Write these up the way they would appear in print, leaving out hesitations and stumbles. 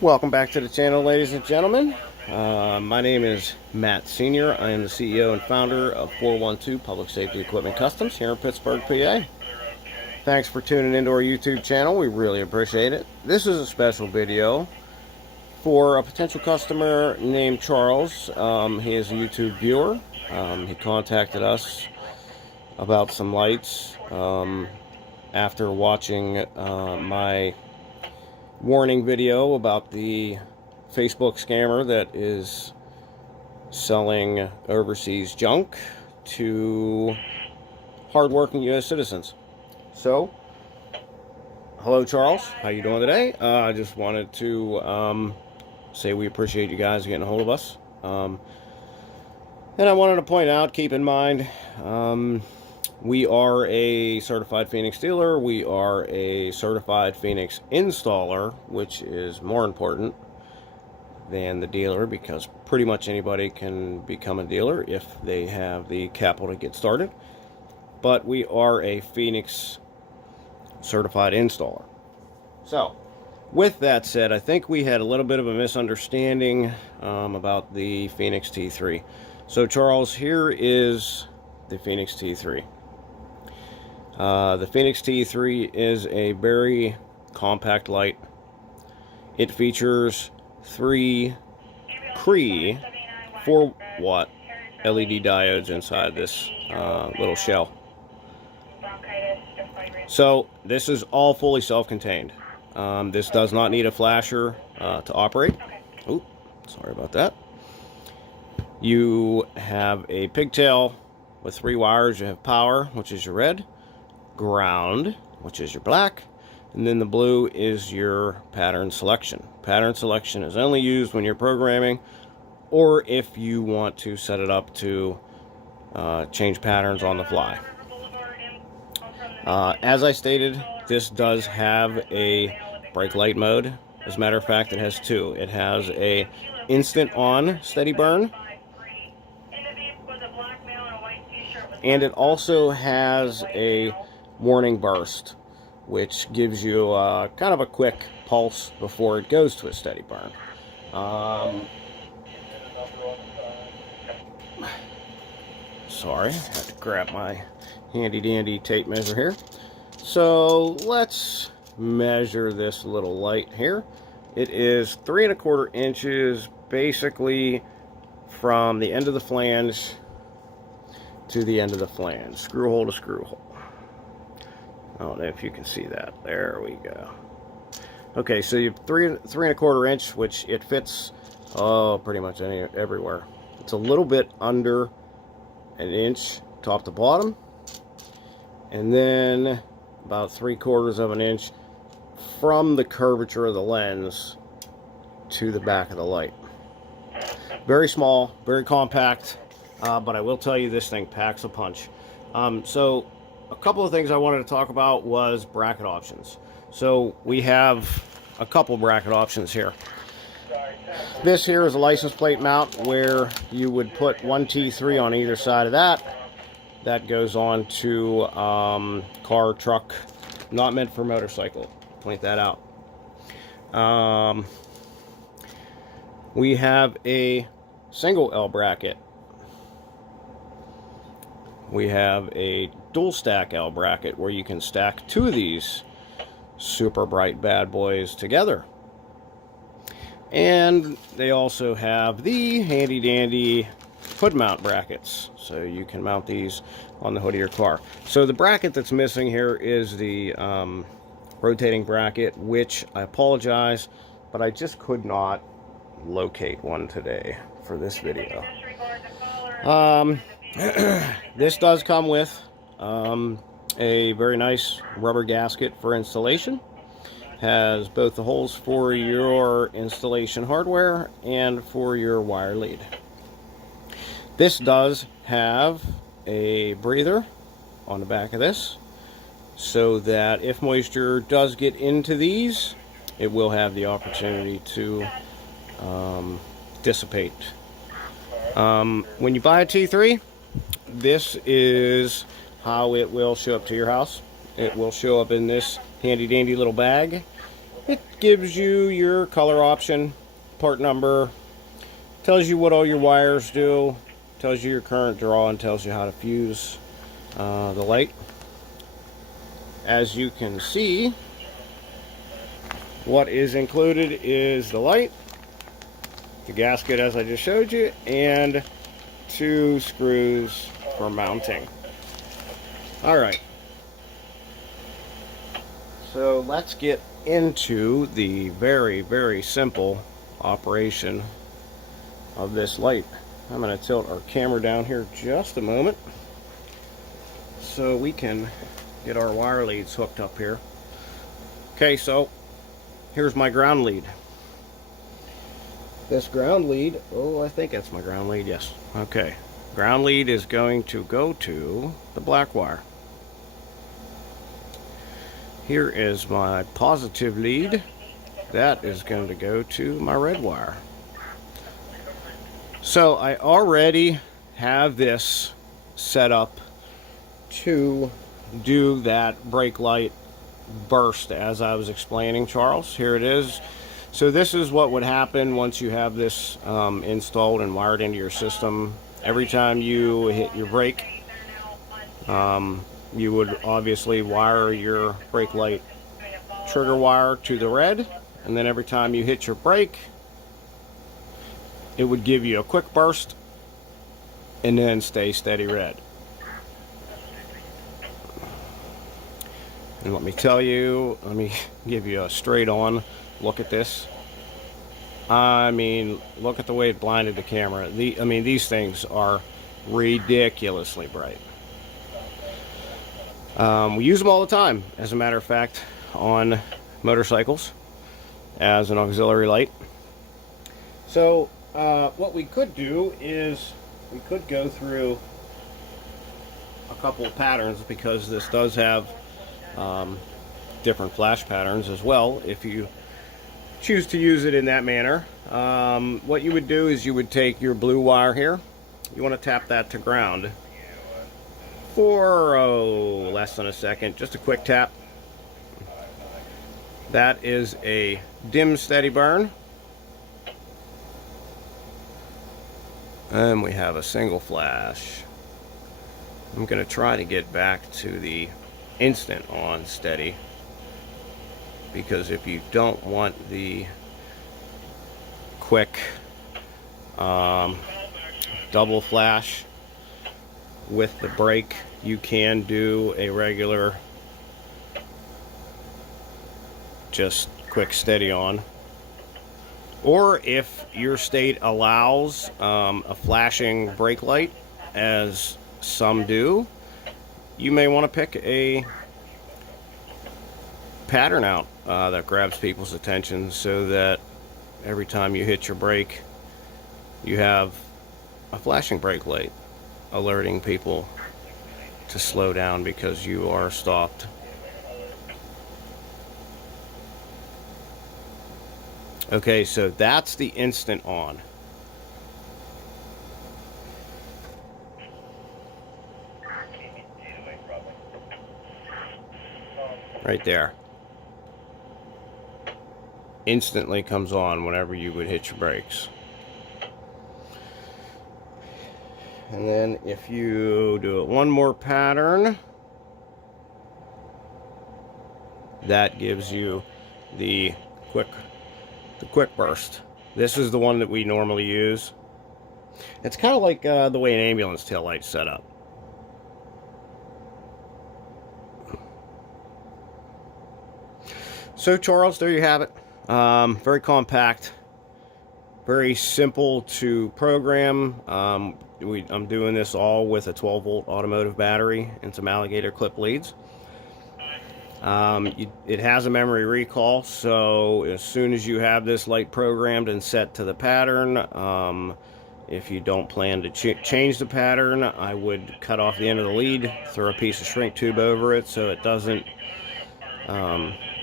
Welcome back to the channel, ladies and gentlemen. My name is Matt Sr. I am the CEO and founder of 412 Public Safety Equipment Customs here in Pittsburgh, PA. Thanks for tuning into our YouTube channel. We really appreciate it. This is a special video for a potential customer named Charles. He is a YouTube viewer. He contacted us about some lights after watching my warning video about the Facebook scammer that is selling overseas junk to hardworking U.S. citizens. So, hello Charles, how you doing today? I just wanted to say we appreciate you guys getting a hold of us. And I wanted to point out, keep in mind, we are a certified Feniex dealer. We are a certified Feniex installer, which is more important than the dealer because pretty much anybody can become a dealer if they have the capital to get started. But we are a Feniex certified installer. So, with that said, I think we had a little bit of a misunderstanding about the Feniex T3. So, Charles, here is the Feniex T3. The Feniex T3 is a very compact light. It features 3 Cree 4-watt LED diodes inside this little shell. So this is all fully self-contained. This does not need a flasher to operate. Oop, sorry about that. You have a pigtail with 3 wires. You have power, which is your red, ground, which is your black, and then the blue is your pattern selection. Pattern selection is only used when you're programming or if you want to set it up to change patterns on the fly. As I stated, this does have a brake light mode. As a matter of fact, it has 2. It has a instant on steady burn, and it also has a warning burst, which gives you kind of a quick pulse before it goes to a steady burn. Sorry, I had to grab my handy dandy tape measure here. So let's measure this little light here. It is 3 1/4 inches, basically from the end of the flange to the end of the flange, screw hole to screw hole. I don't know if you can see that. There we go. Okay, so you have 3 1/4 inch, which it fits pretty much everywhere. It's a little bit under an inch top to bottom, and then about 3/4 of an inch from the curvature of the lens to the back of the light. Very small, very compact, but I will tell you this thing packs a punch. So a couple of things I wanted to talk about was bracket options. So we have a couple bracket options here. This here is a license plate mount where you would put one T3 on either side of that. That goes on to car, truck, not meant for motorcycle. Point that out. We have a single L bracket. We have a dual stack L bracket where you can stack 2 of these super bright bad boys together. And they also have the handy dandy hood mount brackets, so you can mount these on the hood of your car. So the bracket that's missing here is the rotating bracket, which I apologize, but I just could not locate one today for this video. This does come with a very nice rubber gasket for installation. Has both the holes for your installation hardware and for your wire lead. This does have a breather on the back of this, so that if moisture does get into these, it will have the opportunity to dissipate. When you buy a T3, this is how it will show up to your house. It will show up in this handy dandy little bag. It gives you your color option, part number, tells you what all your wires do, tells you your current draw, and tells you how to fuse the light. As you can see, what is included is the light, the gasket as I just showed you, and 2 screws for mounting. Alright, so let's get into the very, very simple operation of this light. I'm going to tilt our camera down here just a moment so we can get our wire leads hooked up here. Okay, so here's my ground lead. This ground lead, oh, I think that's my ground lead, yes. Okay, ground lead is going to go to the black wire. Here is my positive lead. That is going to go to my red wire. So I already have this set up to do that brake light burst as I was explaining, Charles. Here it is. So this is what would happen once you have this installed and wired into your system. Every time you hit your brake, you would obviously wire your brake light trigger wire to the red, and then every time you hit your brake, it would give you a quick burst and then stay steady red. And let me tell you, let me give you a straight on look at this. I mean, look at the way it blinded the camera. I mean, these things are ridiculously bright. We use them all the time, as a matter of fact, on motorcycles as an auxiliary light. So what we could do is we could go through a couple of patterns, because this does have different flash patterns as well if you choose to use it in that manner. What you would do is you would take your blue wire here, you want to tap that to ground for less than a second, just a quick tap. That is a dim steady burn, and we have a single flash. I'm going to try to get back to the instant on steady, because if you don't want the quick double flash with the brake, you can do a regular just quick steady on. Or if your state allows a flashing brake light, as some do, you may want to pick a pattern out that grabs people's attention, so that every time you hit your brake, you have a flashing brake light alerting people to slow down because you are stopped. Okay, so that's the instant on. Right there. Instantly comes on whenever you would hit your brakes. And then if you do it one more pattern, that gives you the quick burst. This is the one that we normally use. It's kind of like the way an ambulance tail light's set up. So Charles, there you have it. Very compact, very simple to program. I'm doing this all with a 12-volt automotive battery and some alligator clip leads. It has a memory recall, so as soon as you have this light programmed and set to the pattern, if you don't plan to change the pattern, I would cut off the end of the lead, throw a piece of shrink tube over it so it doesn't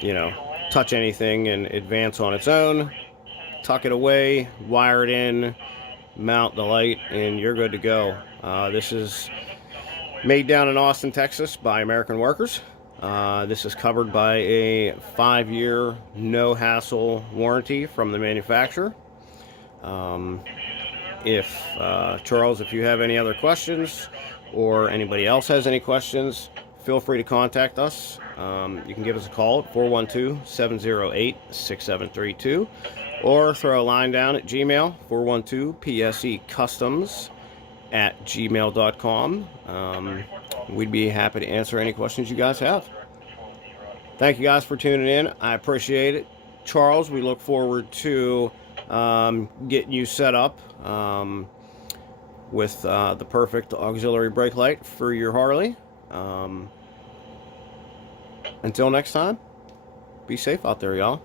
you know, touch anything and advance on its own. Tuck it away, wire it in, mount the light, and you're good to go. This is made down in Austin, Texas by American workers. This is covered by a 5-year no-hassle warranty from the manufacturer. Charles, if you have any other questions, or anybody else has any questions, feel free to contact us. You can give us a call at 412-708-6732, or throw a line down at Gmail, 412-psecustoms@gmail.com. We'd be happy to answer any questions you guys have. Thank you guys for tuning in. I appreciate it. Charles, we look forward to getting you set up with the perfect auxiliary brake light for your Harley. Until next time, be safe out there, y'all.